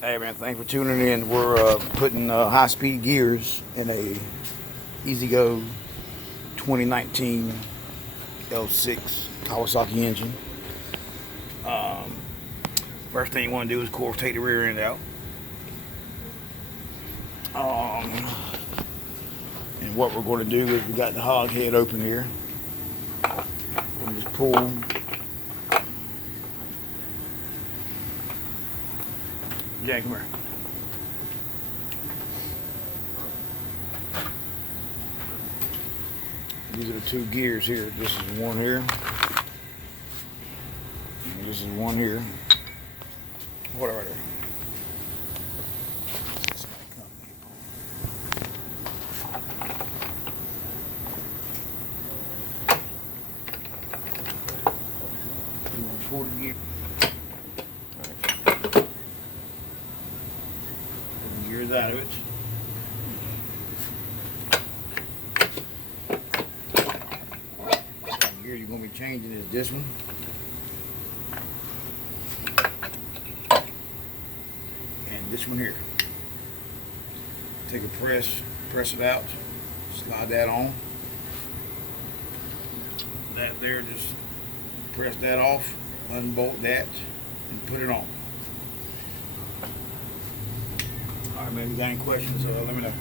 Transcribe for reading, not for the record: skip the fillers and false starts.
Hey man, thanks for tuning in. We're putting high-speed gears in a EasyGo 2019 L6 Kawasaki engine. First thing you want to do is, of course, take the rear end out. And what we're going to do is we got the hog head open here. We just pull. Jack, come here. These are the two gears here. This is one here. And this is one here. What are they? Pull the gear. Pull the gears out of it. Gear you're going to be changing is this one. And this one here. Take a press it out, slide that on. That there, just press that off, unbolt that, and put it on. Alright man, if you got any questions, let me know.